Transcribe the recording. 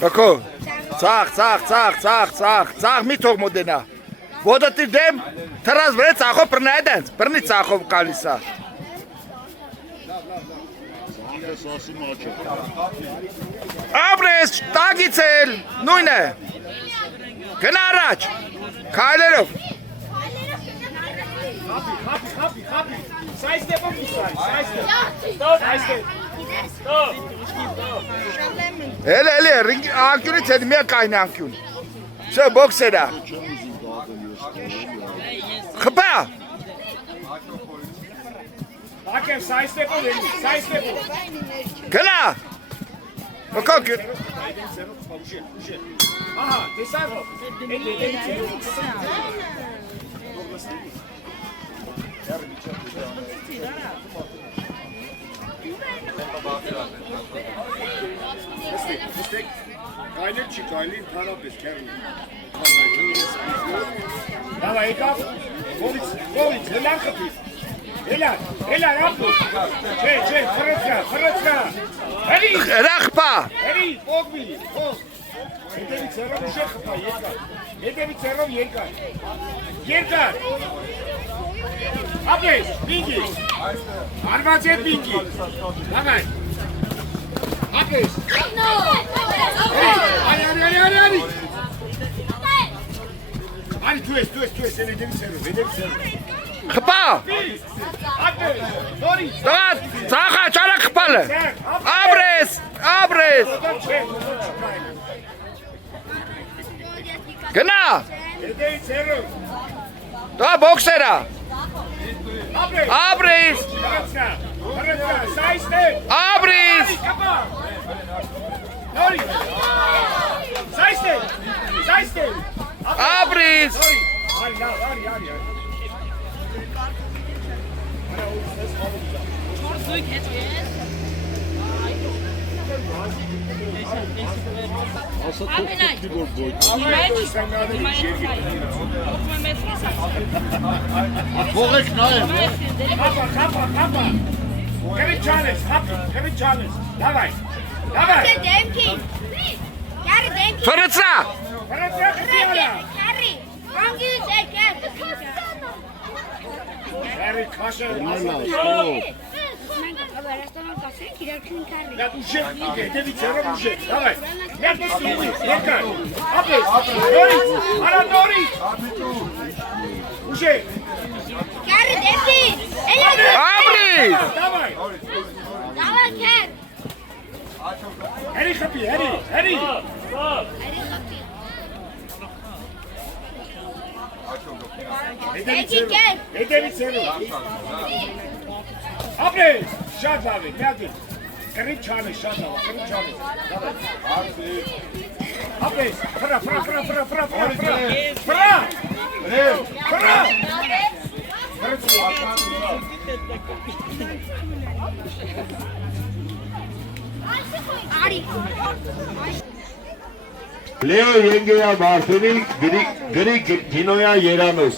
Kako? Цах, մի թող մոդենա։ Ոտը դեմ թրազ վրա ցախով բռնայդենց, բռնի ցախով կալիսա։ Ապրես, տագիցել, նույն է։ Գնա առաջ։ Քայլերով։ Հապի։ Սայստեպով միսայ, սայստեպ։ Սայստեպ։ Էլի, անկյունից հետ միա կայնի անկյուն։ Շո բոքսերա։ Խպա։ Ակեմ սայստեպով էլի, սայստեպով։ Գնա։ Οκոքյուն։ Ահա, տեսանով։ Նստեք, կայլեր չի կայլին, թարապես կերին։ Դավա եկավ, գովից, հելան խպիս, հելան, ապուս, չէ, խրծկա, հերի, Ռախպա։ հերի, պոգվի, պոգ, հետևից հերով ուշեր խպա, հետևից հերով երկար, ապես, բինգի, արված ետ բինգի, դավայ, ապես, Արի դու ես, հետևից հերով, Խպա։ նորից, Ցախա, ճարա խպալը։ Ապրես։ Գնա։ հետևից հերով, Դա բոքսերա։ ապրես, Ապրես։ սայստեպ, Ապրես։ կապա, նորից, սայստեպ, Ապրես։ արի, Զույգ հետ ես։ Ասա թողքի որ գոյ։ Թողեք նայեմ։ Խապա, կրի չանես, դավայ, Դեմքին, կյարը դեմքին, Ֆրծա։ կյարի, անգյուս է կյար, Կարի քաշը, մենք ավարաստանալ կասենք, իրարքին կյարի, Դա ուժեղ ինք է, հետևից հերով ուժեղ, դավայ, երկար, ապես, նորից, ուժեղ, կյարը դեմքին, Ապրես։ դավայ, դավա կյար, հերի խպի, հերի, արի խապի, հետևից հերով, ապես, շատ լավ է, միատին, կրի չանես, շատ լավ, կրի չանես, ապես, ֆրա, արի, Լեո Ենգեյա Մարտունի գրի Գինոյա Երանոս